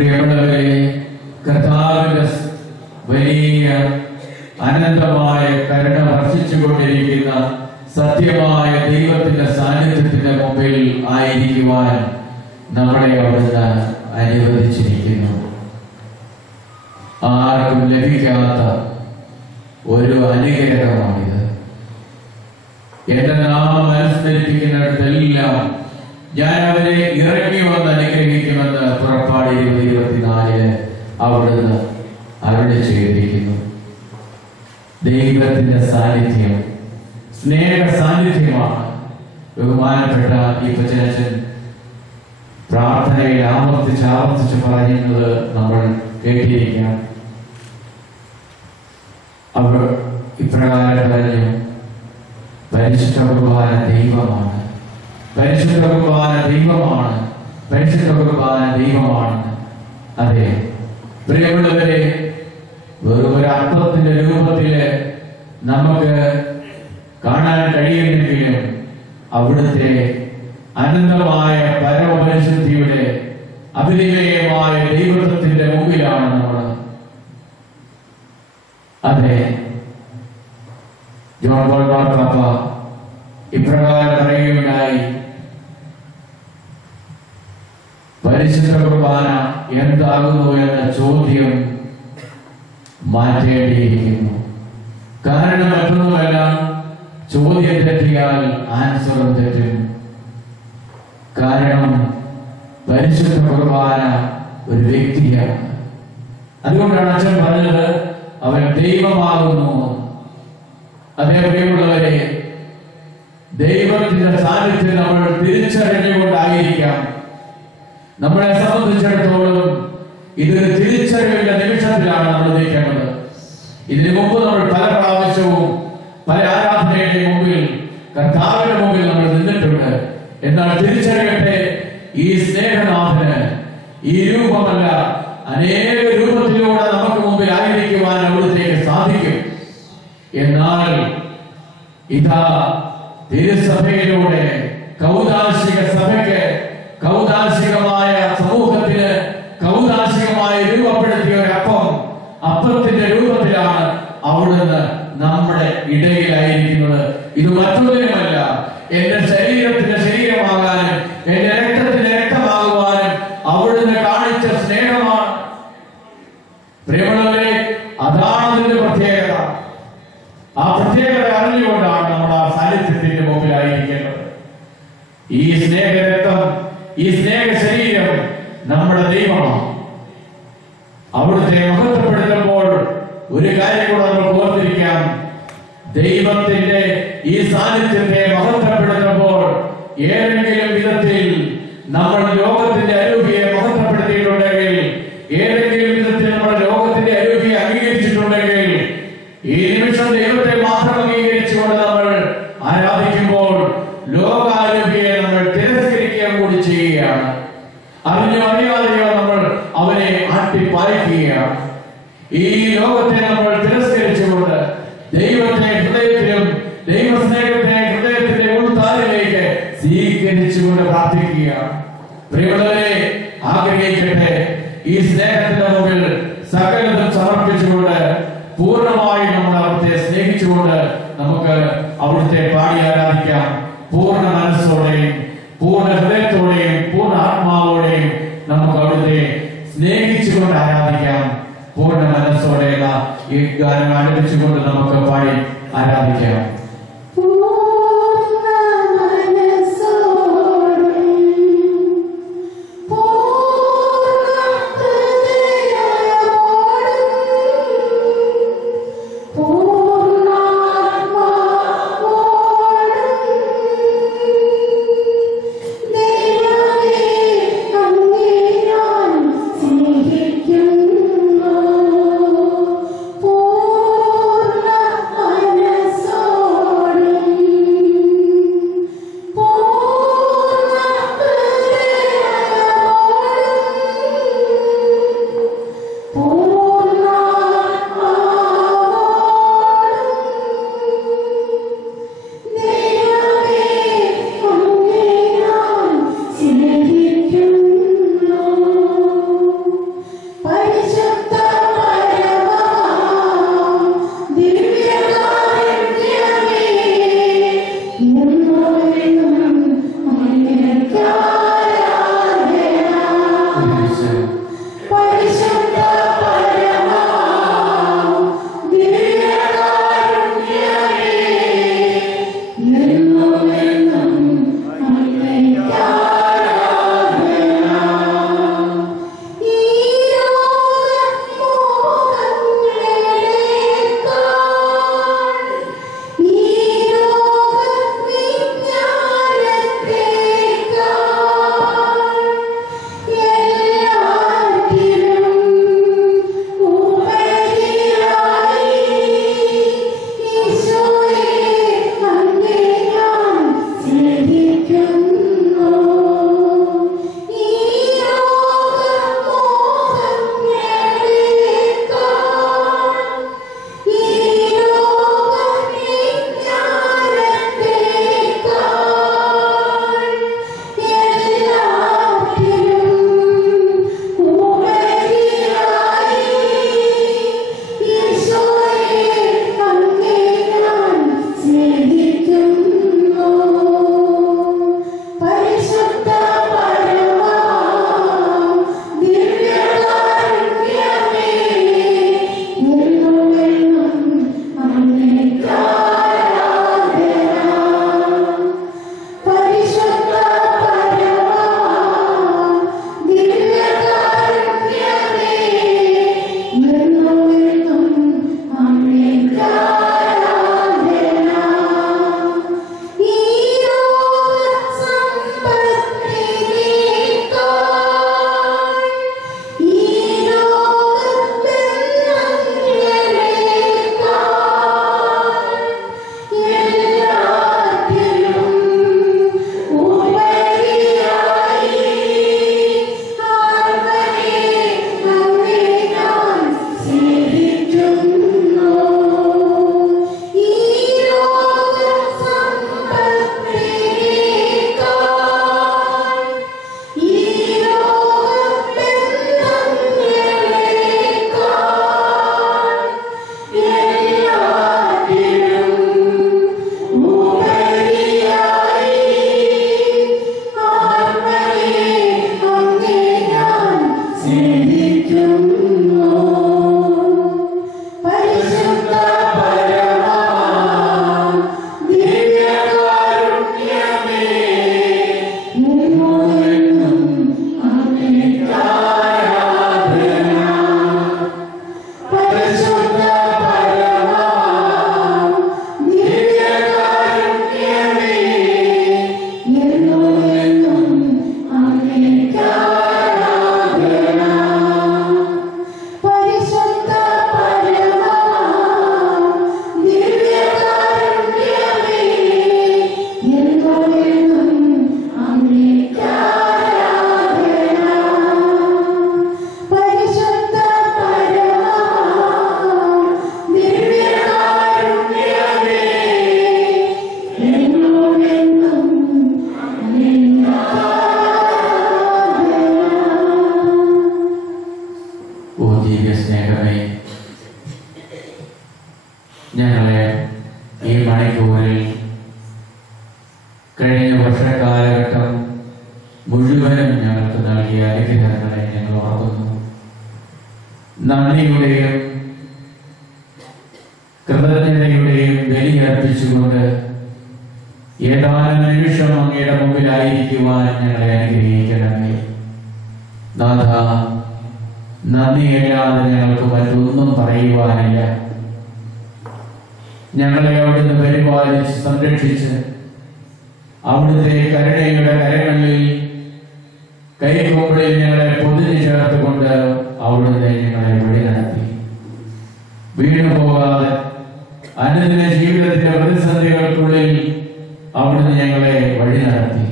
പ്രിയമുള്ളവരെ, കർത്താവിന്റെ വലിയ അനന്തമായ കരുണ വർഷിച്ചുകൊണ്ടിരിക്കുന്ന സത്യമായ ദൈവത്തിന്റെ സാന്നിധ്യത്തിന്റെ മുമ്പിൽ ആയിരിക്കുവാൻ നമ്മളെ അവിടുന്ന് അനുവദിച്ചിരിക്കുന്നു. ആർക്കും ലഭിക്കാത്ത ഒരു അനുഗ്രഹമാണിത്. എന്റെ നാമം അനുസ്മരിപ്പിക്കുന്നിടത്തെല്ലാം ഞാൻ അവരെ ഇറങ്ങി വന്ന് അനുഗ്രഹിക്കുമെന്ന് പുറപ്പാട് 20:24 അവിടുന്ന് അരുളി ചെയ്തിരിക്കുന്നു. ദൈവത്തിന്റെ സാന്നിധ്യം സ്നേഹ സാന്നിധ്യമാണ്. ബഹുമാനപ്പെട്ട ഈ വചനച്ചൻ പ്രാർത്ഥനയിൽ ആവർത്തിച്ച് പറയുന്നത് നമ്മൾ കേട്ടിരിക്കാം. അവർ ഇപ്രകാരം പറഞ്ഞു, പരിശുദ്ധ കുർബാന ദൈവമാണ്, പരിശുദ്ധ കുർബാന ദൈവമാണ്, പരിശുദ്ധ കുർബാന ദൈവമാണ്. അതെ പ്രിയമുള്ളവരെ, വെറും ഒരു അർത്ഥത്തിന്റെ രൂപത്തില് നമുക്ക് കാണാൻ കഴിയുമെങ്കിലും അവിടുത്തെ അനന്തമായ പരമപരിശുദ്ധിയുടെ അഭിനിമയമായ ദൈവത്വത്തിന്റെ മുമ്പിലാണ് നമ്മൾ. അതെ, ജോൺ പോൾ മാർപ്പാപ്പ ഇപ്രകാരം പറയുകയുണ്ടായി, പരിശുദ്ധ കുർബാന എന്താകുന്നു എന്ന ചോദ്യം മാറ്റേണ്ടിയിരിക്കുന്നു. കാരണം മറ്റൊന്നുമല്ല, ചോദ്യം തെറ്റിയാൽ ആൻസറും തെറ്റും. കാരണം പരിശുദ്ധ കുർബാന ഒരു വ്യക്തിയാണ്. അതുകൊണ്ടാണ് അച്ഛൻ പറഞ്ഞത് അവൻ ദൈവമാകുന്നു. അതേ പ്രിയമുള്ളവരെ, ദൈവത്തിന്റെ സാന്നിധ്യം നമ്മൾ തിരിച്ചറിഞ്ഞുകൊണ്ടായിരിക്കാം. നമ്മളെ സംബന്ധിച്ചിടത്തോളം ഇതൊരു തിരിച്ചറിവിന്റെ നിമിഷത്തിലാണ് നമ്മൾ നിൽക്കേണ്ടത്. ഇതിനു മുമ്പ് നമ്മൾ പല പ്രാവശ്യവും പല ആരാധനയുടെ മുമ്പിൽ, കർത്താവിന്റെ മുമ്പിൽ നമ്മൾ നിന്നിട്ടുണ്ട്. എന്നാൽ തിരിച്ചറിയട്ടെ, ഈ സ്നേഹനാഥന് ഈ രൂപമല്ല, അനേക രൂപത്തിലൂടെ നമുക്ക് മുമ്പിൽ ആയിരിക്കുവാൻ അവിടത്തേക്ക് സാധിക്കും. എന്നാൽ ഇതാ തിരുസഭയിലൂടെ കൗദാശിക സഭയ്ക്ക്, കൗദാശികമായ സമൂഹത്തിന് കൗദാശികമായി രൂപപ്പെടുത്തിയ ഒരു അപ്പത്തിന്റെ രൂപത്തിലാണ് അവിടുന്ന് നമ്മുടെ ഇടയിലായിരിക്കുന്നത്. ഇത് മറ്റൊന്നിനുമല്ല, എന്റെ ശരീരത്തിന്റെ ശരീരമാകാനും എന്റെ രക്തത്തിന്റെ രക്തമാകുവാനും അവിടുന്ന് കാണിച്ച സ്നേഹമാണ്. പ്രിയമുള്ളവരെ, അതാണ് അതിന്റെ പ്രത്യേകത. ആ പ്രത്യേകത അറിഞ്ഞുകൊണ്ടാണ് നമ്മൾ ആ സാന്നിധ്യത്തിന്റെ മുമ്പിലായിരിക്കേണ്ടത്. ഈ സ്നേഹരക്തം, ഈ സ്നേഹ ശരീരം നമ്മുടെ ദൈവമാണ്. അവിടുത്തെ മഹത്വപ്പെടുത്തുമ്പോൾ ഒരു കാര്യം കൂടെ നമ്മൾ ഓർത്തിരിക്കാം. ദൈവത്തിന്റെ ഈ സാന്നിധ്യത്തെ മഹത്വപ്പെടുത്തുമ്പോൾ ഏതെങ്കിലും വിധത്തിൽ നമ്മൾ ലോകത്തിന്റെ അരൂപിയെ മഹത്വപ്പെടുത്തിയിട്ടുണ്ടെങ്കിൽ, ഏതെങ്കിലും വിധത്തിൽ നമ്മൾ ലോകത്തിന്റെ അരൂപിയെ അംഗീകരിച്ചിട്ടുണ്ടെങ്കിൽ, ഈ നിമിഷം ദൈവത്തെ മാത്രം അംഗീകരിച്ചുകൊണ്ട് നമ്മൾ ആരാധിക്കുമ്പോൾ ലോകാരൂപിയെ നമ്മൾ തിരസ്കരിക്കുക കൂടി ചെയ്യുകയാണ്. അറിഞ്ഞോ അറിയാതെയോ നമ്മൾ അവനെ ആട്ടിപ്പായിക്കുകയാണ്. ഈ ലോകത്തെ നമ്മൾ തിരസ്കരിച്ചുകൊണ്ട് ദൈവത്തെ ഹൃദയത്തിലും ദൈവസ്നേഹത്തെ ഹൃദയത്തിന്റെ ഉൾത്താരിലേക്ക് സ്വീകരിച്ചുകൊണ്ട് പ്രാർത്ഥിക്കുകയാണ്. പ്രിയമുള്ളവരെ, ആഗ്രഹിക്കട്ടെ, ഈ സ്നേഹത്തിന്റെ മുമ്പിൽ സകലതും സമർപ്പിച്ചുകൊണ്ട് പൂർണ്ണമായി നമ്മൾ അവിടുത്തെ സ്നേഹിച്ചുകൊണ്ട് നമുക്ക് അവിടുത്തെ പാടി ആരാധിക്കാം. പൂർണ്ണ മനസ്സോടെയും പൂർണ്ണ ഹൃദയത്തോടെയും പൂർണ്ണ ആത്മാവോടെയും നമുക്ക് അവിടുത്തെ സ്നേഹിച്ചുകൊണ്ട് ആരാധിക്കാം. പൂർണ്ണ മനസ്സോടെ ഈ ഗാനം ആലപിച്ചുകൊണ്ട് നമുക്ക് പാടി ആരാധിക്കാം. പൂർണ്ണ മനസ്സോ ദിവ്യ സ്നേഹമേ, ഞങ്ങളെ ഈ മണിക്കൂറിൽ കഴിഞ്ഞ വർഷകാലഘട്ടം മുഴുവനും ഞങ്ങൾക്ക് നൽകിയ അനുഗ്രഹങ്ങളെ ഞങ്ങൾ ഓർക്കുന്നു. നന്ദിയുടെയും കൃതജ്ഞതയുടെയും ബലിയർപ്പിച്ചുകൊണ്ട് ഏതാനും നിമിഷം അങ്ങയുടെ മുമ്പിലായിരിക്കുവാൻ ഞങ്ങളെ അനുഗ്രഹിക്കണമേ. നാഥ, നന്ദിയില്ലാതെ ഞങ്ങൾക്ക് മറ്റൊന്നും പറയുവാനില്ല. ഞങ്ങളെ അവിടുന്ന് പരിപാലിച്ച് സംരക്ഷിച്ച് അവിടുത്തെ കരുണയുടെ കരങ്ങളിൽ കൈകൊമ്പിളിൽ ഞങ്ങളെ പൊതിഞ്ഞു ചേർത്തുകൊണ്ട് അവിടുന്ന് ഞങ്ങളെ വഴി നടത്തി. വീണു പോകാതെ അനുദിന ജീവിതത്തിലെ പ്രതിസന്ധികൾക്കുള്ളിൽ അവിടുന്ന് ഞങ്ങളെ വഴി നടത്തി.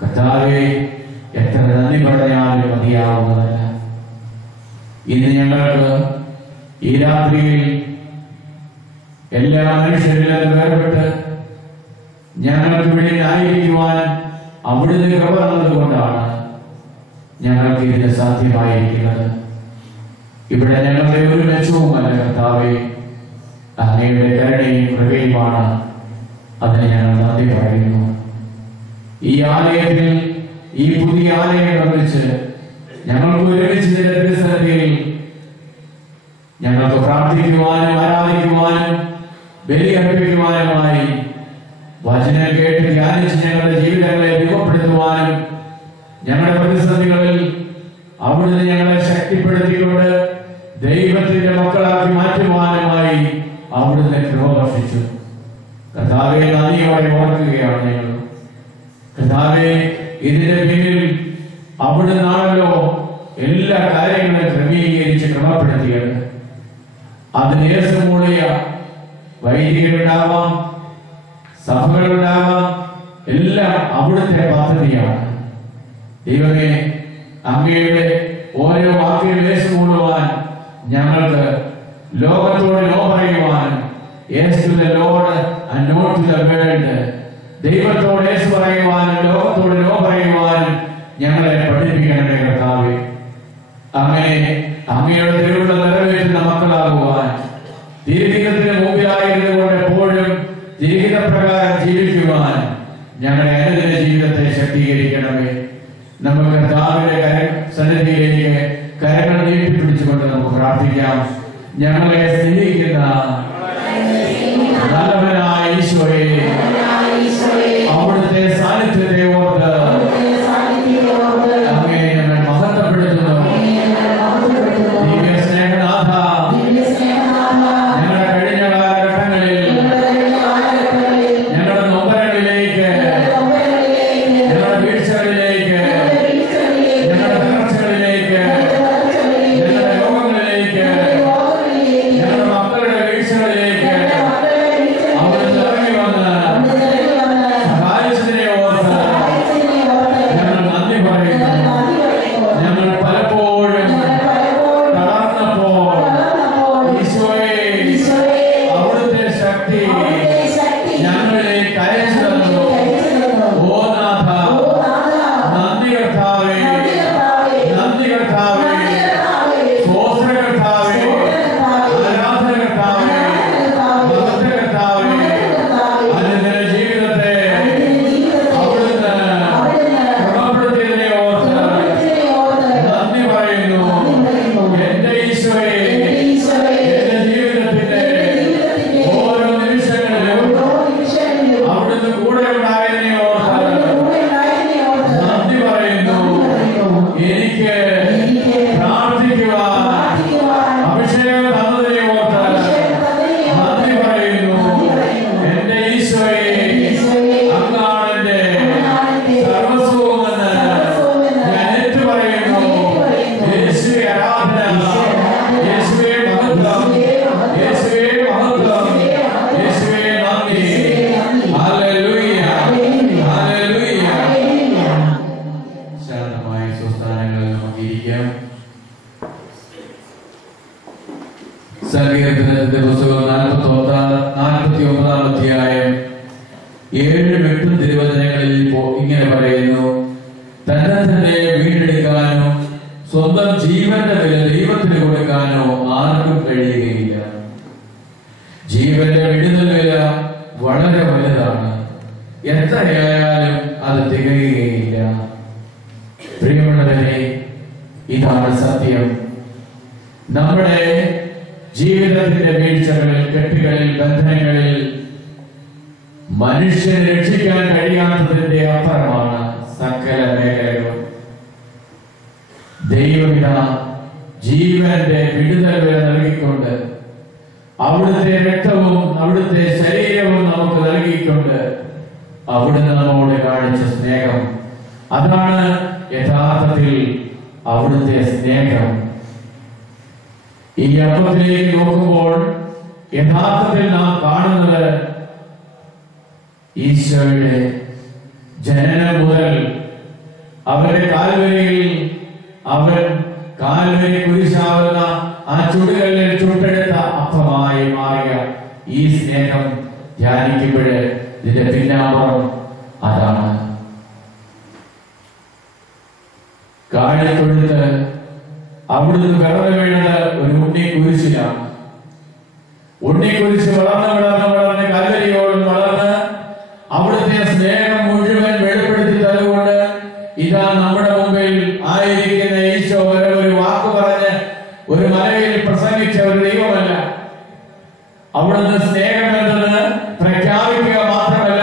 കർത്താവേ, എത്ര നന്ദി പറഞ്ഞാലും മതിയാവുന്നതല്ല. ഇന്ന് ഞങ്ങൾക്ക് ഈ രാത്രിയിൽ എല്ലാ മനുഷ്യരിൽ നിന്ന് വേർപെട്ട് ഞങ്ങൾക്ക് വെളിയിലായിരിക്കുവാൻ അവിടുന്ന് കൃപ തന്നതുകൊണ്ടാണ് ഞങ്ങൾക്ക് ഇതിന് സാധ്യമായിരിക്കുന്നത്. ഇവിടെ ഞങ്ങളുടെ ഒരു മെച്ചവുമല്ല കർത്താവേ, അങ്ങയുടെ കരുണയും കൃപയുമാണ്. അതിന് ഞങ്ങൾ നന്ദി പറയുന്നു. ഈ ആലയത്തിൽ, ഈ പുതിയ ആലയം നിർമ്മിച്ച് ഞങ്ങൾക്ക് ഒരുമിച്ച് തിരുസന്നിധിയിൽ ഞങ്ങൾക്ക് പ്രാർത്ഥിക്കുവാനും ആരാധിക്കുവാനും ബലിയർപ്പിക്കുവാനുമായി വചനം കേട്ട് ധ്യാനിച്ച് ഞങ്ങളുടെ ജീവിതങ്ങളെ രൂപപ്പെടുത്തുവാനും ഞങ്ങളുടെ പ്രതിസന്ധികളിൽ അവിടുന്ന് ഞങ്ങളെ ശക്തിപ്പെടുത്തിക്കൊണ്ട് ദൈവത്തിന്റെ മക്കളാക്കി മാറ്റുവാനുമായി അവിടുന്ന് കൃപ വർഷിച്ചു. കർത്താവെ, നന്ദിയോടെ ഓർക്കുകയാണ് ഞങ്ങൾ. കർത്താവെ, ഇതിന്റെ പിന്നിൽ അവിടുന്നാണല്ലോ എല്ലാ കാര്യങ്ങളും ക്രമീകരിച്ച് ക്രമപ്പെടുത്തിയത്. അതിന് യേശുമൂളിയ വൈദികരുണ്ടാവാം, സഭകളുണ്ടാവാം, എല്ലാം അവിടുത്തെ പദ്ധതിയാണ്. ദൈവമേ, അങ്ങയുടെ ഓരോ വാക്കുകൾ യേശുമൂളുവാൻ ഞങ്ങൾക്ക് ലോകത്തോട് no പറയുവാനും yes to the Lord and no to the world, ദൈവത്തോട് യേശു പറയുവാനും ലോകത്തോട് നോ പറയുവാനും ഞങ്ങളെ പഠിപ്പിക്കണമേ കർത്താവേ. അങ്ങനെ അങ്ങയുടെ തിരുവുള്ള നിറവേറ്റുന്ന മക്കളാകുവാൻ തിരുഹിതത്തിന് മുമ്പിലായിരുന്നുകൊണ്ട് എപ്പോഴും തിരുഹിതപ്രകാരം ജീവിക്കുവാൻ ഞങ്ങളുടെ അനുദിന ജീവിതത്തെ ശക്തീകരിക്കണമേ. നമുക്ക് കർത്താവിന്റെ സന്നിധിയിലേക്ക് കരങ്ങൾ നീട്ടിപ്പിടിച്ചുകൊണ്ട് നമുക്ക് പ്രാർത്ഥിക്കാം. ഞങ്ങളെ സ്നേഹിക്കുന്ന നല്ലവനായ ഈശോയെ, അവിടുത്തെ സാന്നിധ്യത്തെ ഓർത്ത് അങ്ങയെ ഞങ്ങൾ മഹത്വപ്പെടുത്തുന്നു. ദിവ്യ സ്നേഹനാഥ, ഞങ്ങളുടെ കഴിഞ്ഞ കാലഘട്ടങ്ങളിൽ ഞങ്ങളുടെ നൊമ്പരങ്ങളിലേക്ക്, ഞങ്ങളുടെ വീഴ്ചകളിലേക്ക്, ഞങ്ങളുടെ തകർച്ചകളിലേക്ക്, ഞങ്ങളുടെ രോഗങ്ങളിലേക്ക്, ഞങ്ങളുടെ മക്കളുടെ വീഴ്ചകളിലേക്ക് അവിടുന്ന് ഇറങ്ങി വന്ന് സഹായിച്ചതിനെ ഓർത്ത് ഞങ്ങൾ നന്ദി പറയുന്നു. ഞങ്ങൾ പലപ്പോഴും തളർന്നപ്പോൾ ഈശോയെ അവിടുത്തെ ശക്തി ഞങ്ങളിലേക്ക് അയച്ചു തന്നു. ഓ നാഥ, നന്ദി കർത്താവേ, നന്ദി കർത്താവേ, സ്തോത്ര കർത്താവേ, ആരാധന കർത്താവേ, ഭക്ത കർത്താവേ. അനുദിന ജീവിതത്തെ അവിടുന്ന് ക്രമപ്പെടുത്തിയതിനെ ഓർത്ത് നന്ദി പറയുന്നു. എന്റെ ഈശോയെ, എന്റെ ജീവിതത്തിന്റെ ഓരോ നിമിഷങ്ങളിലും അവിടുന്ന് കൂടെ ഉണ്ടായതിനെ ഓർത്ത് നന്ദി പറയുന്നു. എനിക്ക് പ്രാർത്ഥിക്കുവാൻ അഭിഷേകം തന്നതിനെ ഓർത്ത് നന്ദി പറയുന്നു. എന്റെ ഈശോയെ, അങ്ങാണ് എന്റെ സർവസ്വമെന്ന് ഞാൻ ഏറ്റുപറയുന്നു. യേശുവേ ആരാധന, യേശുവേ മഹത്വം, യേശുവേ മഹത്വം, യേശുവേ നന്ദി. Hallelujah, hallelujah. ശാന്തമായ സ്വസ്ഥാനങ്ങളിൽ നമുക്ക് ഇരിക്കാം. സങ്കീർത്തനത്തിന്റെ പുസ്തകം 49-ാം അധ്യായം 7-8 തിരുവചനങ്ങളിൽ ഇങ്ങനെ പറയുന്നു: തന്നെ തന്നെ വീണ്ടെടുക്കാനും സ്വന്തം ജീവന്റെ വില ദൈവത്തിന് കൊടുക്കാനും വളരെ വലുതാണ്. എത്രയായാലും അത് തികയുകയില്ല. പ്രിയമുള്ളവരെ, ഇതാണ് സത്യം. നമ്മുടെ ജീവിതത്തിന്റെ വീഴ്ചകളിൽ, കെട്ടുകളിൽ, ബന്ധനങ്ങളിൽ മനുഷ്യനെ രക്ഷിക്കാൻ കഴിയാത്തതിന്റെ അപ്പുറമാണ് സകല മേഖലകളും. ദൈവപിത ജീവന്റെ വിടുതൽ വരെ നൽകിക്കൊണ്ട്, അവിടുത്തെ രക്തവും അവിടുത്തെ ശരീരവും നമുക്ക് നൽകിക്കൊണ്ട് അവിടുന്ന് നമ്മോട് കാണിച്ച സ്നേഹം, അതാണ് യഥാർത്ഥത്തിൽ അവിടുത്തെ സ്നേഹം. ഈ അപ്പത്തിലേക്ക് നോക്കുമ്പോൾ യഥാർത്ഥത്തിൽ നാം കാണുന്നത് ഈശോയുടെ ജനനം മുതൽ അവരുടെ കാൽവരിയിൽ അവൻ കാൽവരി കുരിശാവുന്ന ആ ചുടുകളിൽ ചുട്ടെടുത്ത അപ്പമായി മാറിയ ഈ സ്നേഹം ധ്യാനിക്കുമ്പോഴേ ഇതിന്റെ പിന്നാമ്പുറം അതാണ്. കാഴിക്കൊഴുത്ത് അവിടുന്ന് വിളർന്നു വീണത് ഒരു ഉണ്ണി കുരിശിലാണ്. ഉണ്ണിക്കുരിശ് വളർന്ന് കാൽവരിയോളം വളർന്ന് അവിടുത്തെ സ്നേഹം മുഴുവൻ വെളിപ്പെടുത്തി തന്നുകൊണ്ട് ഇതാ നമ്മുടെ മുമ്പിൽ ആയിരിക്കുന്ന ഈശോ ഒരു വാക്ക് പറഞ്ഞ് ഒരു മലയിൽ പ്രസംഗിച്ച ഒരു ദൈവമല്ല. അവിടുന്ന് സ്നേഹം എന്നത് പ്രഖ്യാപിക്കുക മാത്രമല്ല,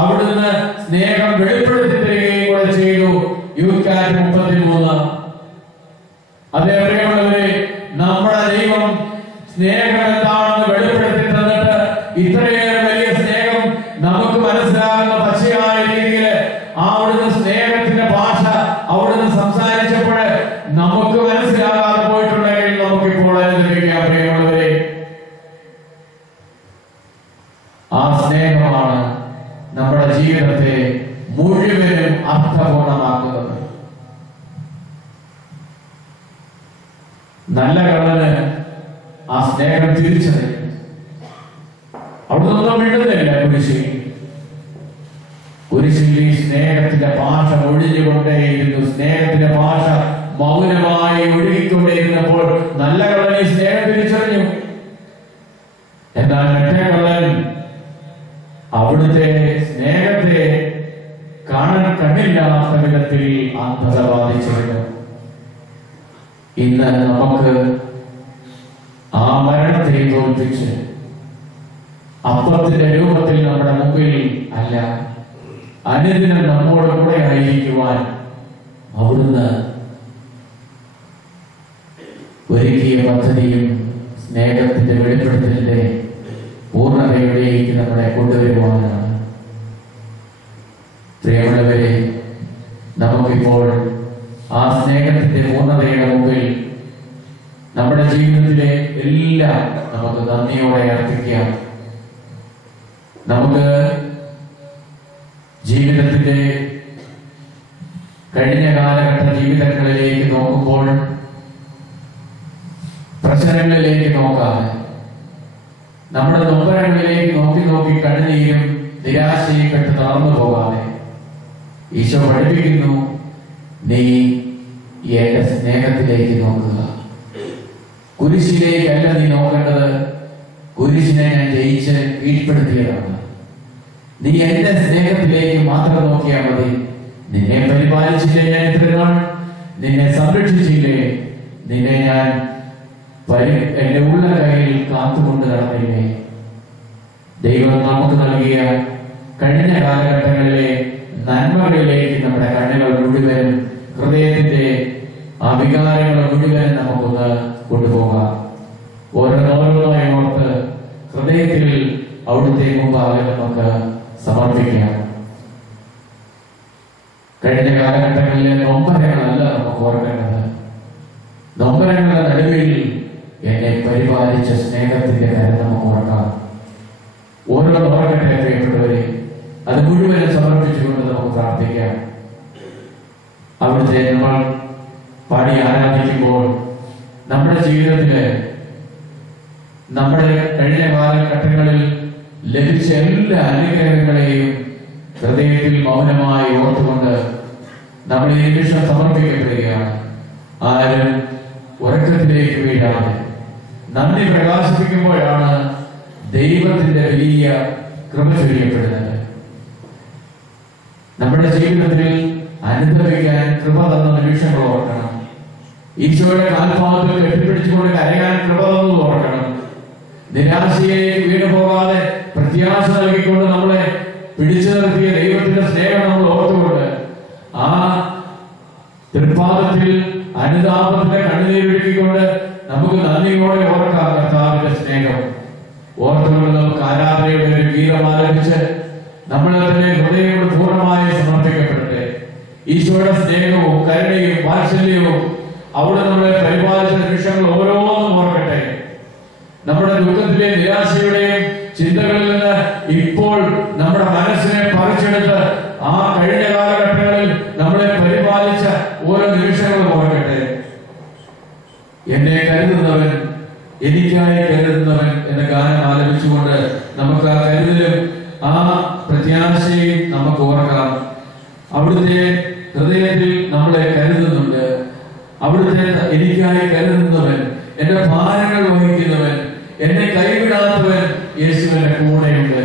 അവിടുന്ന് സ്നേഹം വെളിപ്പെടുത്തി തരികയും കൂടെ ചെയ്തു. യൂക്കാറ്റ് 33. അതേ പ്രിയമുള്ളവരെ, നമ്മുടെ ദൈവം സ്നേഹം എന്താണെന്ന് വെളിപ്പെടുത്തി തന്നിട്ട് ഇത്രയേറെ വലിയ സ്നേഹം നമുക്ക് മനസ്സിലാകുന്ന പച്ചയായ രീതിയിൽ അവിടുന്ന് സ്നേഹത്തിന്റെ ഭാഷ അവിടുന്ന് സംസാരിച്ചപ്പോൾ നമുക്ക് മനസ്സിലാകാതെ പോയിട്ടുണ്ടെങ്കിൽ നമുക്കിപ്പോൾ അനുഭവിക്കാം. പ്രിയമുള്ളവരെ, ആ സ്നേഹമാണ് നമ്മുടെ ജീവിതത്തെ മുഴുവനും അർത്ഥപൂർണമാക്കുന്നത്. നല്ല കള്ളന് ആ സ്നേഹം തിരിച്ചറിയും. അവിടുന്ന് ഒന്നും മിണ്ടുന്നില്ല. കുരിശിൽ ഈ സ്നേഹത്തിന്റെ ഭാഷ ഒഴിഞ്ഞുകൊണ്ടേയിരുന്നു. സ്നേഹത്തിന്റെ ഭാഷ മൗനമായി ഒഴുകിക്കൊണ്ടേയിരുന്നപ്പോൾ നല്ല കള്ളൻ ഈ സ്നേഹം തിരിച്ചറിഞ്ഞു. എന്നാൽ മറ്റേ കള്ളൻ അവിടുത്തെ സ്നേഹത്തെ കാണാൻ കണ്ണില്ലാത്ത വിധത്തിൽ അന്ധത ബാധിച്ചിരുന്നു. ഇന്ന് നമുക്ക് ആ മരണത്തെ തോൽപ്പിച്ച് അപ്പത്തിന്റെ രൂപത്തിൽ നമ്മുടെ മുമ്പിൽ അല്ല, അനുദിനം നമ്മോട് കൂടെ ആയിരിക്കുവാൻ അവിടുന്ന് ഒരുക്കിയ പദ്ധതിയും സ്നേഹത്തിന്റെ വെളിപ്പെടുത്തലിന്റെ പൂർണ്ണതയിലേക്ക് നമ്മളെ കൊണ്ടുവരുവാനാണ്. പ്രിയമുള്ളവരെ, നമുക്കിപ്പോൾ ആ സ്നേഹത്തിന്റെ പൂർണ്ണതയുടെ മുമ്പിൽ നമ്മുടെ ജീവിതത്തിലെ എല്ലാം നമുക്ക് നന്ദിയോടെ അർപ്പിക്കാം. നമുക്ക് ജീവിതത്തിന്റെ കഴിഞ്ഞ കാലഘട്ട ജീവിതങ്ങളിലേക്ക് നോക്കുമ്പോൾ പ്രശ്നങ്ങളിലേക്ക് നോക്കാതെ, നമ്മുടെ നൊമ്പരങ്ങളിലേക്ക് നോക്കി നോക്കി കണ്ണുനീരും നിരാശയും പെട്ട് തളർന്നു പോകാതെ ഈശോ പഠിപ്പിക്കുന്നു, നീ എന്റെ സ്നേഹത്തിലേക്ക് നോക്കുക. കുരിശിലേക്കല്ല നീ നോക്കേണ്ടത്, കുരിശിനെ ഞാൻ ജയിച്ച് കീഴ്പ്പെടുത്തിയതാണ്. നീ എന്റെ സ്നേഹത്തിലേക്ക് മാത്രം നോക്കിയാൽ മതി. നിന്നെ പരിപാലിച്ചില്ലേ ഞാൻ ഇത്രയും നാൾ? നിന്നെ സംരക്ഷിച്ചില്ലേ? നിന്നെ ഞാൻ എന്റെ ഉള്ള കയ്യിൽ കാത്തുകൊണ്ട് നടന്നില്ലേ? ദൈവം നമുക്ക് നൽകിയ കഴിഞ്ഞ കാലഘട്ടങ്ങളിലെ നന്മകളിലേക്ക് നമ്മുടെ കണ്ണുകൾ മുഴുവൻ, ഹൃദയത്തിന്റെ ആ വികാരങ്ങൾ മുഴുവൻ നമുക്കൊന്ന് കൊണ്ടുപോകാം. ഓരോന്നോരോന്നായി ഓർത്ത് ഹൃദയത്തിൽ അവിടുത്തെ മുമ്പാകെ നമുക്ക് സമർപ്പിക്കാം. കഴിഞ്ഞ കാലഘട്ടങ്ങളിലെ നൊമ്പരങ്ങളല്ല നമുക്ക് ഓർക്കേണ്ടത്. നൊമ്പരങ്ങളുടെ നടുവിൽ എന്നെ പരിപാലിച്ച സ്നേഹത്തിന്റെ കാര്യം നമുക്ക് ഓർക്കാം. ഓരോ ഓർക്കട്ടെ പ്രിയപ്പെട്ടവരെ, അത് മുഴുവനും സമർപ്പിച്ചുകൊണ്ട് നമുക്ക് പ്രാർത്ഥിക്കാം. അവിടുത്തെ നമ്മൾ പാടി ആരാധിക്കുമ്പോൾ നമ്മുടെ ജീവിതത്തില് നമ്മുടെ കഴിഞ്ഞ കാലഘട്ടങ്ങളിൽ ലഭിച്ച എല്ലാ അനുഗ്രഹങ്ങളെയും ഹൃദയത്തിൽ മൗനമായി ഓർത്തുകൊണ്ട് നമ്മൾ ഈ നിമിഷം സമർപ്പിക്കപ്പെടുകയാണ്. ആരും ഉറക്കത്തിലേക്ക് വീഴാതെ നന്ദി പ്രകാശിപ്പിക്കുമ്പോഴാണ് ദൈവത്തിന്റെ വലിയ കൃപ ചൊരിയപ്പെടുന്നത്. നമ്മുടെ ജീവിതത്തിൽ അനുഭവിക്കാൻ കൃപ തന്ന നിമിഷങ്ങൾ ഓർക്കണം. ഈശോയുടെ കാൽപാദത്തിൽ കെട്ടിപ്പിടിച്ചുകൊണ്ട് കരയാൻ കൃപ തന്നത് ഓർക്കണം. നിരാശയിലേക്ക് വീണു പോകാതെ പ്രത്യാശ നൽകിക്കൊണ്ട് നമ്മളെ പിടിച്ചു നിർത്തിയ ദൈവത്തിന്റെ സ്നേഹം നമ്മൾ ഓർത്തുകൊണ്ട് ആ തൃപ്പാദത്തിൽ അനുതാപത്തിന്റെ കണ്ണുനീരൊഴുക്കിക്കൊണ്ട് നമുക്ക് നന്ദിയോടെ ഓർക്കാം കർത്താവിന്റെ സ്നേഹം. ഓർത്തുകൊണ്ട് നമുക്ക് ആരാധനയുടെ ഒരു ഗീതം ആലപിച്ച് നമ്മളെ തന്നെ ഹൃദയം പൂർണ്ണമായി സമർപ്പിക്കപ്പെടട്ടെ. ഈശോയുടെ സ്നേഹവും കരുണയും വാത്സല്യവും അവിടെ നമ്മളെ പരിപാലിച്ച നിമിഷങ്ങൾ ഓരോന്നും ഓർക്കട്ടെ. നമ്മുടെ ദുഃഖത്തിലെയും നിരാശയുടെയും ചിന്തകളിൽ നിന്ന് ഇപ്പോൾ നമ്മുടെ മനസ്സിനെ പറിച്ചെടുത്ത് ആ കഴിഞ്ഞ കാലഘട്ടങ്ങളിൽ നമ്മളെ പരിപാലിച്ച ഓരോ നിമിഷങ്ങളും ഓർക്കട്ടെ. എന്നെ കരുതുന്നവൻ, എനിക്കായി കരുതുന്നവൻ എന്ന ഗാനം ആലപിച്ചുകൊണ്ട് നമുക്ക് ആ കരുതലും ആ പ്രത്യാശയും നമുക്ക് ഓർക്കാം. അവിടുത്തെ ഹൃദയത്തിൽ നമ്മളെ കരുതുന്നുണ്ട്. അവിടുത്തെ എനിക്കായി കരുതുന്നവൻ, എന്റെ ഭാരങ്ങൾ വഹിക്കുന്നവൻ, എന്നെ കൈവിടാത്തവൻ യേശുവിന്റെ കൂടെയുണ്ട്.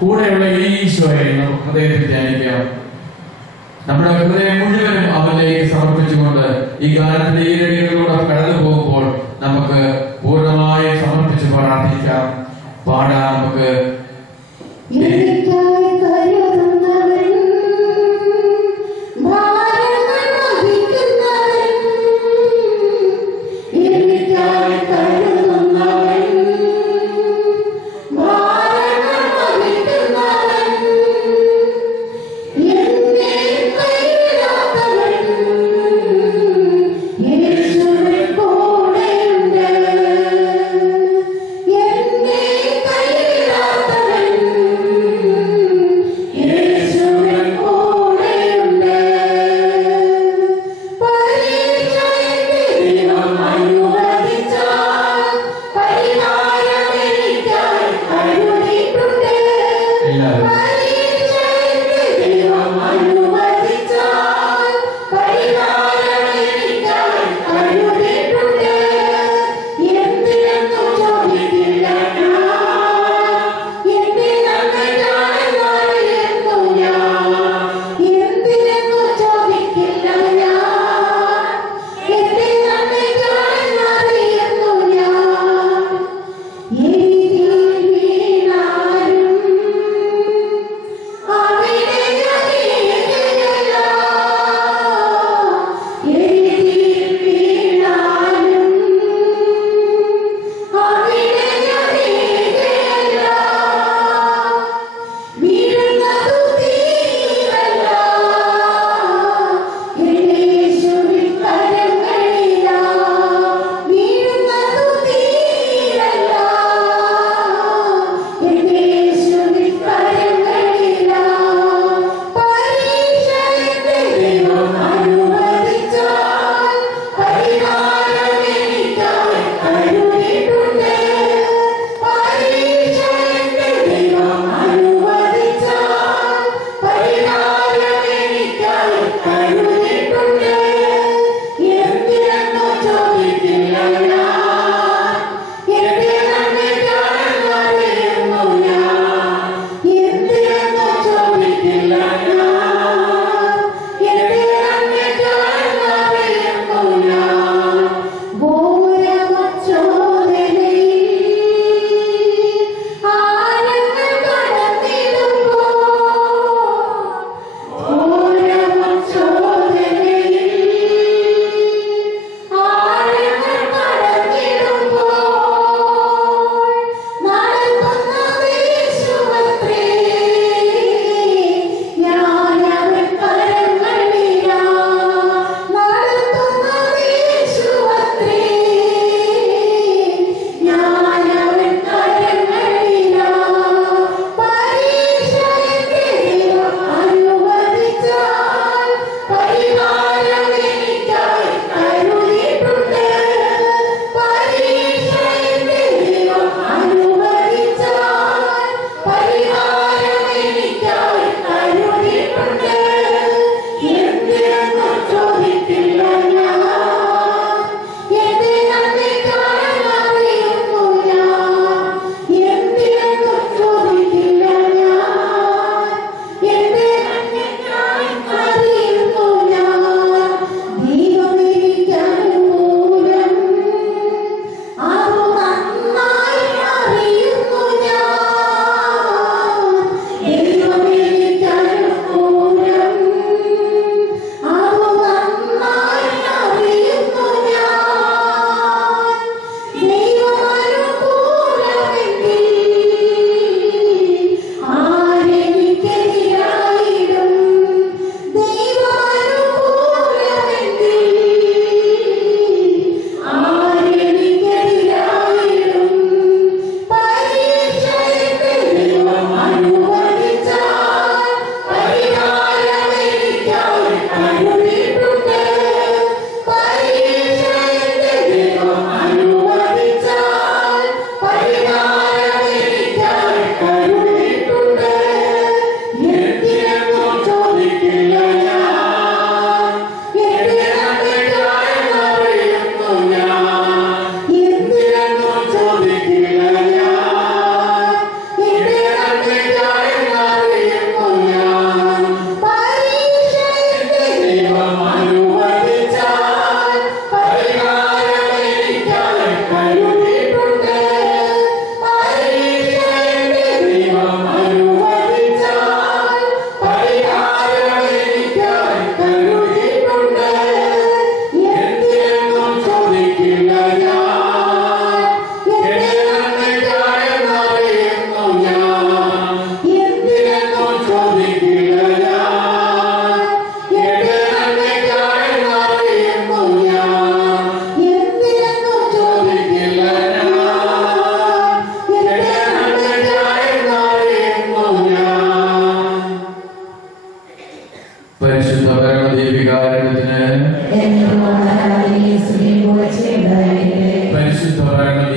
കൂടെയുള്ള ഈ ഈശോയെ നമുക്ക് ഹൃദയത്തിൽ ധ്യാനിക്കാം. നമ്മുടെ ഹൃദയം മുഴുവനും അവനിലേക്ക് സമർപ്പിച്ചുകൊണ്ട് ഈ ഗാനത്തിന്റെ ഈ രേഖകളിലൂടെ കടന്നു പോകുമ്പോൾ നമുക്ക് പൂർണ്ണമായി സമർപ്പിച്ച് പ്രാർത്ഥിക്കാം, പാടാം. നമുക്ക് യേശുവേ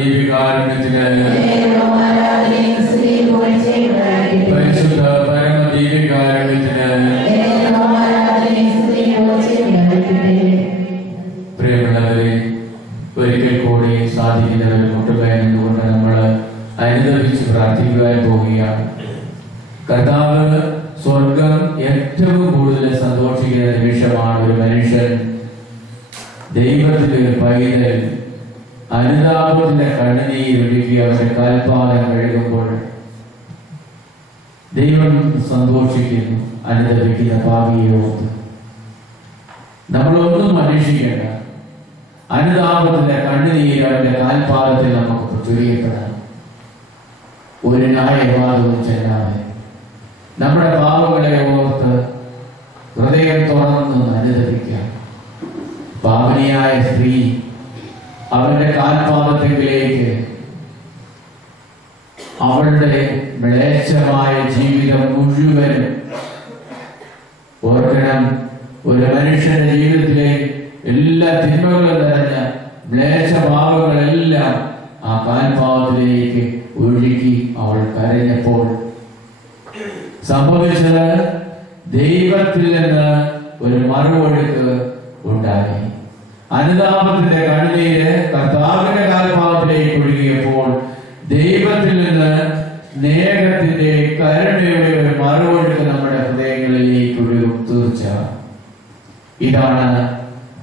പരമദീപികാരുണ്യത്തിന് പരിശുദ്ധ പരമദീപികാരുണ്യത്തിന് പ്രിയമുള്ളവരെ, ഒരിക്കൽ കൂടി സാധിക്കുന്നവർ മുട്ടുകയെന്നുകൊണ്ട് നമ്മൾ അനുദപിച്ച് പ്രാർത്ഥിക്കുവാൻ പോവുകയാണ്. കർത്താവ് സ്വർഗം ഏറ്റവും കൂടുതൽ സന്തോഷിക്കുന്ന നിമിഷമാണ് ഒരു മനുഷ്യൻ ദൈവത്തിന്റെ ഒരു പൈതൽ അനുതാപത്തിന്റെ കണ്ണുനീരൊഴുകി അവന്റെ കാൽപാദം കഴുകുമ്പോൾ ദൈവം സന്തോഷിക്കുന്നു. അനുദപിക്കുന്ന പാപിയോട് നമ്മളൊന്നും അന്വേഷിക്കേണ്ട. അനുതാപത്തിന്റെ കണ്ണുനീര് അവന്റെ കാൽപാദത്തിൽ നമുക്ക് ചൊരിയപ്പെടാം. ഒരു ന്യായവാദവും ചെല്ലാതെ നമ്മുടെ പാപങ്ങളെ ഓർത്ത് ഹൃദയം തുറന്ന് അനുദപിക്കാം. പാവനിയായ സ്ത്രീ അവരുടെ കാൽപാദത്തിലേക്ക് അവളുടെ മ്ലേച്ഛമായ ജീവിതം മുഴുവനും ഓർക്കണം. ഒരു മനുഷ്യന്റെ ജീവിതത്തിലെ എല്ലാ തിന്മകളും നിറഞ്ഞ മ്ലേച്ഛഭാവങ്ങളെല്ലാം ആ കാൽപാദത്തിലേക്ക് ഒഴുകി അവൾ കരഞ്ഞപ്പോൾ സംഭവിച്ചത് ദൈവത്തിൽ നിന്ന് ഒരു മറുവൊഴുക്ക് ഉണ്ടായി. അനുതാപത്തിന്റെ കണ്ണുനീര് കർത്താവിന്റെ കാൽപാദത്തിലേക്ക് ഒഴുകിയപ്പോൾ ദൈവത്തിൽ നിന്ന് സ്നേഹത്തിന്റെ കരുണയുടെ ഒരു മറുവൊഴുക്ക് നമ്മുടെ ഹൃദയങ്ങളിലേക്ക് ഒഴുകും. തീർച്ച ഇതാണ്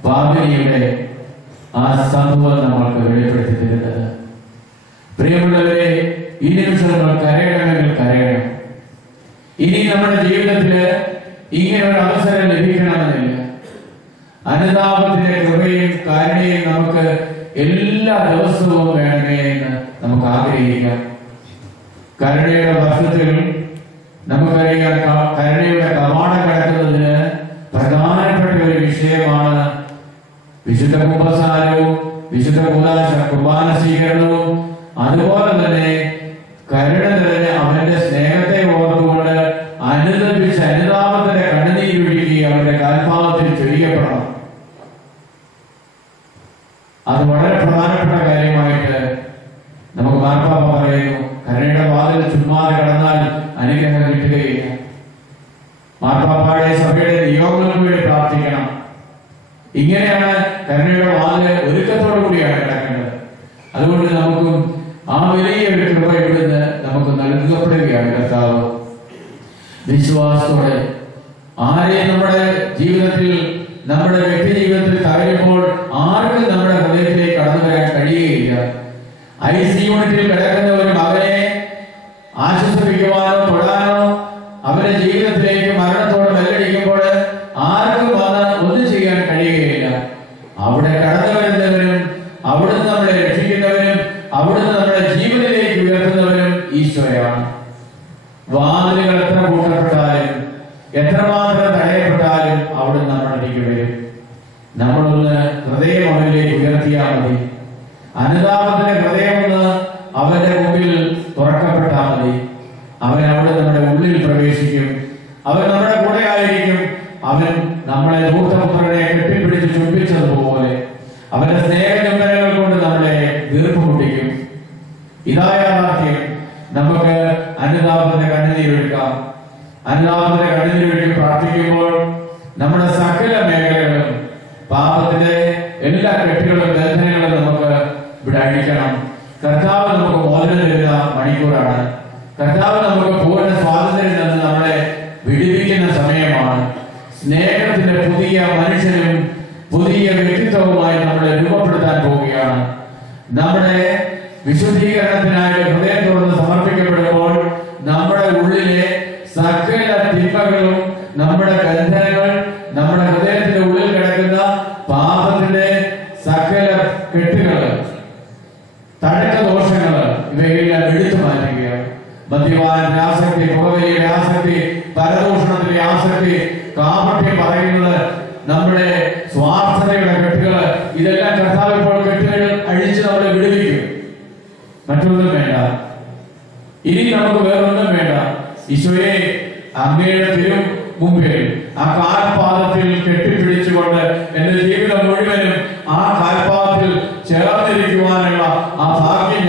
പാപിനിയുടെ ആ സംഭവം നമ്മൾക്ക് വെളിപ്പെടുത്തി തരുന്നത്. പ്രിയമുള്ളവരെ, ഈ നിമിഷം നമ്മൾ കരയണമെങ്കിൽ കരയണം. ഇനി നമ്മുടെ ജീവിതത്തില് ഇങ്ങനെ ഒരു അവസരം ലഭിക്കണമെന്നില്ല. അനുതാപത്തിന്റെ കൃപയും കരുണയും നമുക്ക് എല്ലാ ദിവസവും വേണമേ എന്ന് നമുക്ക് ആഗ്രഹിക്കാം. കരുണയുടെ വർഷത്തിൽ നമുക്കറിയാം, കരുണയുടെ കവാടം കടക്കുന്നതിന് പ്രധാനപ്പെട്ട ഒരു വിഷയമാണ് വിശുദ്ധ കുമ്പസാരവും വിശുദ്ധ കുർബാന സ്വീകരണവും. അതുപോലെ തന്നെ കരുണ നിറഞ്ഞ അവന്റെ സ്നേഹത്തെ ഓർത്തുകൊണ്ട് അനുദപിച്ച് അനുതാപത്തിന്റെ കണ്ണുനീരൊഴുകി അവന്റെ കാൽപാദത്തിൽ ചൊരിയപ്പെടണം. അത് വളരെ പ്രധാനപ്പെട്ട കാര്യമായിട്ട് നമുക്ക് മാർപ്പാപ്പ പറയുന്നു. കരുണയുടെ വാതിൽ ചുമ്മാതെ കടന്നാൽ അനുഗ്രഹം കിട്ടുകയില്ല. മാർപ്പാപ്പയുടെ സഭയുടെ നിയോഗങ്ങൾക്ക് വേണ്ടി പ്രാർത്ഥിക്കണം. ഇങ്ങനെയാണ് കരുണയുടെ വാതിൽ ഒരുക്കത്തോടു കൂടിയാണ് കിടക്കേണ്ടത്. അതുകൊണ്ട് നമുക്കും ആ വലിയ ഒരു കൃപ ഇവിടുന്ന് നമുക്ക് നൽകപ്പെടുകയാണ്. കർത്താവ് വിശ്വാസത്തോടെ ആരെയും നമ്മുടെ ജീവിതത്തിൽ, നമ്മുടെ വ്യക്തി ജീവിതത്തിൽ തകരുമ്പോൾ ആർക്കും നമ്മുടെ ഹൃദയത്തിലേക്ക് കടന്നു വരാൻ കഴിയുകയില്ല. ICU യൂണിറ്റിൽ കിടക്കുന്ന ഒരു മകനെ ആശ്വസിപ്പിക്കുവാനോ തൊടാനോ അവരുടെ ജീവിതത്തിലേക്ക് മരണത്തോട് വെല്ലടിക്കുമ്പോൾ ആർക്കും വന്ന് ഒന്നും ചെയ്യാൻ കഴിയുകയില്ല. അവിടെ കടന്നു വരുന്നവരും അവിടുന്ന് നമ്മളെ രക്ഷിക്കുന്നവരും അവിടുന്ന് നമ്മുടെ ജീവനിലേക്ക് ഉയർത്തുന്നവരും ഈശോയാണ്. വാതിലുകൾ എത്ര കൂട്ടപ്പെട്ടാലും എത്രമാത്രം തടയപ്പെട്ടാലും അവിടുന്ന് നമ്മളിലേക്ക് വരും. നമ്മളൊന്ന് ഹൃദയം അവനിലേക്ക് ഉയർത്തിയാൽ മതി. അനുതാപത്തിന്റെ ഹൃദയമൊന്ന് അവന്റെ മുമ്പിൽ തുറക്കപ്പെട്ടാൽ മതി. അവൻ അവിടെ നമ്മുടെ ഉള്ളിൽ പ്രവേശിക്കും. അവൻ നമ്മുടെ കൂടെ ആയിരിക്കും. അവൻ നമ്മളെ ധൂർത്തപുത്രനെ കെട്ടിപ്പിടിച്ച് ചുംബിച്ചതുപോലെ അവന്റെ സ്നേഹചുംബനങ്ങൾ കൊണ്ട് നമ്മളെ വീർപ്പ് മുട്ടിക്കും. ഇതായ യാഥാർത്ഥ്യം. നമുക്ക് അനുതാപത്തിന്റെ കണ്ണുനീരൊഴുക്കാം. അനുതാപത്തിന്റെ കണ്ണുനീരൊഴുക്കി പ്രാർത്ഥിക്കുമ്പോൾ നമ്മുടെ സകല മേഖലകളും, പാപത്തിന്റെ എല്ലാ കെട്ടുകളും ബന്ധനങ്ങളും നമുക്ക് ഇവിടെ അഴിക്കണം. കർത്താവ് നമുക്ക് മോചനം തരുന്ന മണിക്കൂറാണ്. കർത്താവ് നമുക്ക് പൂർണ്ണ സ്വാതന്ത്ര്യം തന്ന് നമ്മളെ വിടുവിക്കുന്ന സമയമാണ്. സ്നേഹത്തിന്റെ പുതിയ മനുഷ്യനും പുതിയ വ്യക്തിത്വവുമായി നമ്മളെ രൂപപ്പെടുത്താൻ പോവുകയാണ്. നമ്മുടെ വിശുദ്ധീകരണത്തിനായി ഹൃദയം തുറന്ന് സമർപ്പിക്കപ്പെടുമ്പോൾ നമ്മുടെ ഉള്ളിലെ സകല തിന്മകളും, നമ്മുടെ ബന്ധനങ്ങൾ, നമ്മുടെ ഹൃദയത്തിന്റെ ഉള്ളിൽ കിടക്കുന്ന പാപത്തിന്റെ സകല കെട്ടുകൾ, തഴക്ക ദോഷങ്ങൾ, ഇവയെല്ലാം എടുത്തു മാറ്റുകയാണ്. മദ്യപാനത്തിന്റെ ആസക്തി, പുകവലിയുടെ ആസക്തി, പരദൂഷണത്തിന്റെ ആസക്തി, കാപട്യം പറയുന്നത്, നമ്മുടെ സ്വാർത്ഥതയുടെ കെട്ടുകൾ, ഇതെല്ലാം കർത്താവ് ഇപ്പോൾ കെട്ടുകൾ അഴിച്ച് നമ്മളെ വിടുവിക്കും. മറ്റൊന്നും വേണ്ട. ഇനി നമുക്ക് വേറൊന്നും വേണ്ട. ഈശോയെ, അങ്ങയുടെ തിരു മുമ്പിൽ ആ കാൽപാദത്തിൽ കെട്ടിപ്പിടിച്ചുകൊണ്ട് എന്റെ ജീവിതം മുഴുവനും ആ കാൽപാദത്തിൽ ചേർന്നിരിക്കുവാനുള്ള ആ ഭാഗ്യം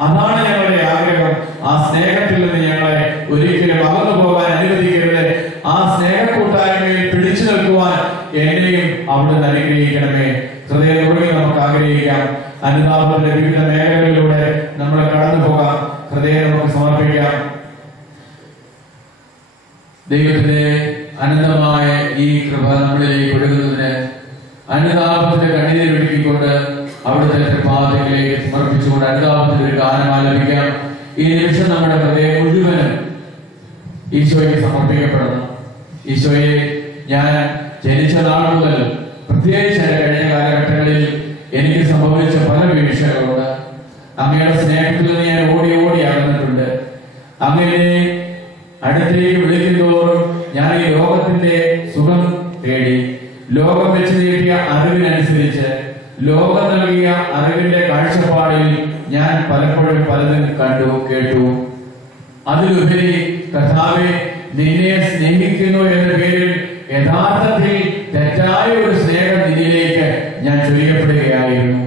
അതാണ് ഞങ്ങളുടെ ആഗ്രഹം. ആ സ്നേഹത്തിൽ നിന്ന് ഞങ്ങളെ ഒരിക്കലും അകന്നു പോകാൻ അനുവദിക്കരുത്. ആ സ്നേഹ കൂട്ടായ്മയിൽ പിടിച്ചു നിൽക്കുവാൻ എന്നെയും അവിടുന്ന് അനുഗ്രഹിക്കണമേ. ഹൃദയത്തോടെ നമുക്ക് ആഗ്രഹിക്കാം. അനുതാപത്തിന്റെ വിവിധ മേഖലകളിലൂടെ നമ്മൾ കടന്നു പോകാം. ഹൃദയം നമുക്ക് സമർപ്പിക്കാം. ദൈവത്തിന്റെ അനന്തമായ ഈ കൃപ നമ്മളിലേക്ക് ഒഴുകുന്നതിന് അനുതാപത്തിന്റെ കണ്ണീരൊഴുക്കിക്കൊണ്ട് അവിടുത്തെ കൃപാതയിലേക്ക് സമർപ്പിച്ചുകൊണ്ട് അനുതാപത്തിന്റെ ഒരു ഗാനം ആലപിക്കാം. ഈ നിമിഷം നമ്മുടെ ഹൃദയം മുഴുവനും ഈശോയ്ക്ക് സമർപ്പിക്കപ്പെടണം. ഈശോയെ, ഞാൻ ജനിച്ച നാൾ മുതൽ പ്രത്യേകിച്ച് എന്റെ കഴിഞ്ഞ കാലഘട്ടങ്ങളിൽ എനിക്ക് സംഭവിച്ച പല വീഴ്ചകളുണ്ട്. അങ്ങയുടെ സ്നേഹത്തിൽ നിന്ന് ഞാൻ ഓടി ഓടി അകന്നിട്ടുണ്ട്. അങ്ങനെ അടുത്തേക്ക് വിളിക്കുന്തോറും ഞാൻ ഈ ലോകത്തിന്റെ സുഖം തേടി, ലോകം വെച്ച് നീട്ടിയ അറിവിനനുസരിച്ച്, ലോകം നൽകിയ അറിവിന്റെ കാഴ്ചപ്പാടിൽ ഞാൻ പലപ്പോഴും പലതും കണ്ടു കേട്ടു. അതിലുപരി കർത്താവെ, നിന്നെ സ്നേഹിക്കുന്നു എന്ന പേരിൽ യഥാർത്ഥത്തിൽ തെറ്റായ ഒരു സ്നേഹം നിന്നിലേക്ക് ഞാൻ ചൊരിയപ്പെടുകയായിരുന്നു.